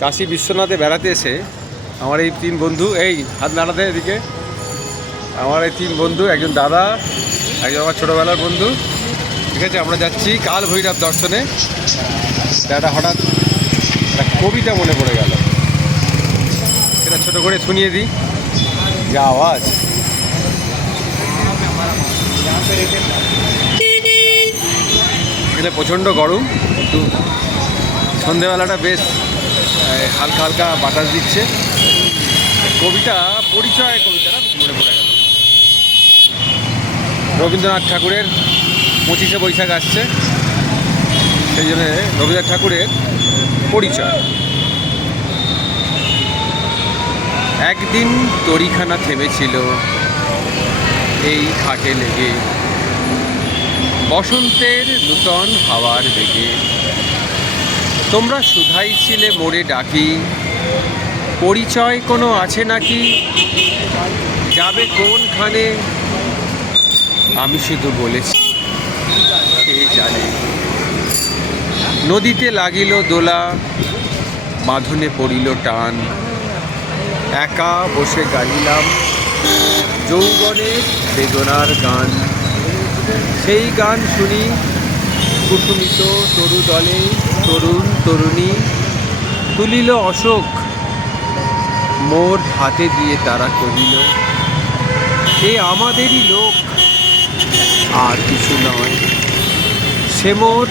কাশী বিশ্বনাথে বেড়াতে এসে আমার এই তিন বন্ধু, এই হাত নাড়াতে এদিকে, আমার এই তিন বন্ধু, একজন দাদা, একজন আমার ছোটোবেলার বন্ধু, ঠিক আছে। আমরা যাচ্ছি কাল ভৈরব দর্শনে। একটা হঠাৎ একটা কবিতা মনে পড়ে গেল, সেটা ছোটো করে শুনিয়ে দিই। যা আওয়াজ! এখানে প্রচণ্ড গরম, কিন্তু সন্ধেবেলাটা বেশ হালকা হালকা বাতাস দিচ্ছে। কবিতা পরিচয়, কবিতাটা মনে পড়ে গেল। রবীন্দ্রনাথ ঠাকুরের 25শে বৈশাখ আসছে, সেই জন্য রবীন্দ্রনাথ ঠাকুরের পরিচয়। একদিন তরিখানা থেমেছিল এই ঘাটে লেগে, বসন্তের নূতন হাওয়ার বেগে। তোমরা শুধাইছিলে মোরে ডাকি, পরিচয় কোনো আছে নাকি? যাবে কোনখানে? আমি শুধু বলেছি কে জানে। নদীতে লাগিল দোলা, বাঁধনে পড়িল টান। একা বসে গাইলাম যৌবনের বেদনার গান। সেই গান শুনি কুসুমিত তরু দলে তরুণ তরুণী তুলিল অশোক, মোর হাতে দিয়ে তারা কহিল, এ আমাদেরই লোক, আর কিছু নয়। সে মোর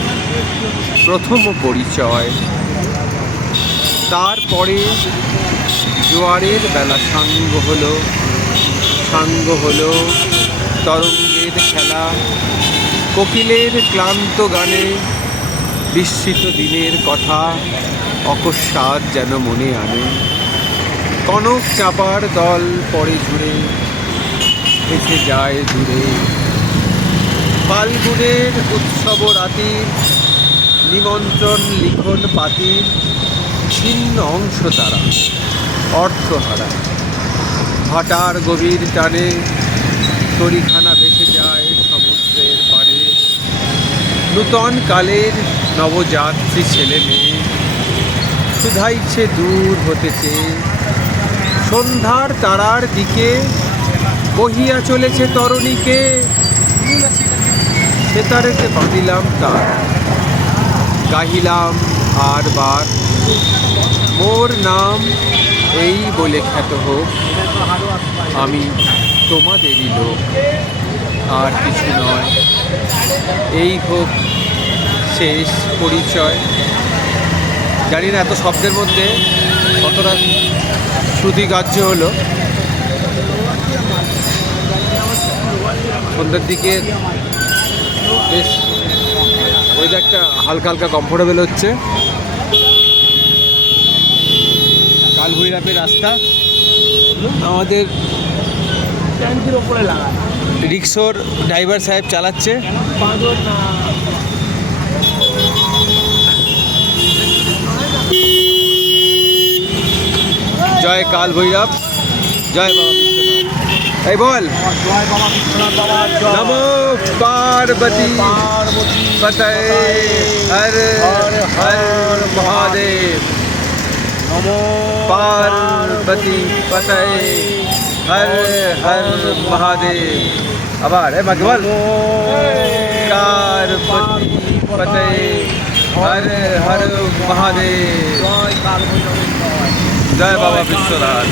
প্রথম পরিচয়। তারপরে জোয়ারের বেলা সাঙ্গ হলো তরঙ্গের খেলা, কোকিলের ক্লান্ত গানে বিস্মৃত দিনের কথা অকস্মাৎ যেন মনে আনে। কনক চাপার দল পরে ঝুড়ে ভেসে যায় দূরে। ফাল্গুনের উৎসব রাতির নিমন্ত্রণ লিখন পাতির ছিন্ন অংশ তারা অর্থহারা। ভাটার গভীর টানে তরিখানা ভেসে যায় সমুদ্রের পাড়ে। নূতন কালের নবযাত্রী ছেলে মেয়ে শুধাইছে দূর হতেছে। সন্ধ্যার তারার দিকে বহিয়া চলেছে তরণীকে। সেতারেতে বাঁধিলাম তার, গাহিলাম আর বার, মোর নাম এই বলে খ্যাত হোক, আমি তোমাদেরই লোক, আর কিছু নয়। এই হোক শেষ পরিচয়। জানি না এত শব্দের মধ্যে কতটা শ্রুতিগ্রাহ্য হলো। সন্ধ্যের দিকে বেশ ওয়েদারটা হালকা হালকা কমফোর্টেবল হচ্ছে। কাল ভৈরবের রাস্তা আমাদের ট্যাঙ্কির ওপরে লাগা, রিক্সোর ড্রাইভার সাহেব চালাচ্ছে। জয় কাল ভৈরব, জয় বাবা বিশ্বনাথ। এই বল, জয় বাবা বিশ্বনাথ বাবা, নমো পার্বতী পতয়ে হর হর মহাদেব। নমো পার্বতী পতয়ে হর হর মহাদেব। আবার মাকে বল, পার্বতী পতয়ে হর হর মহাদেব। জয় বাবা বিশ্বনাথ।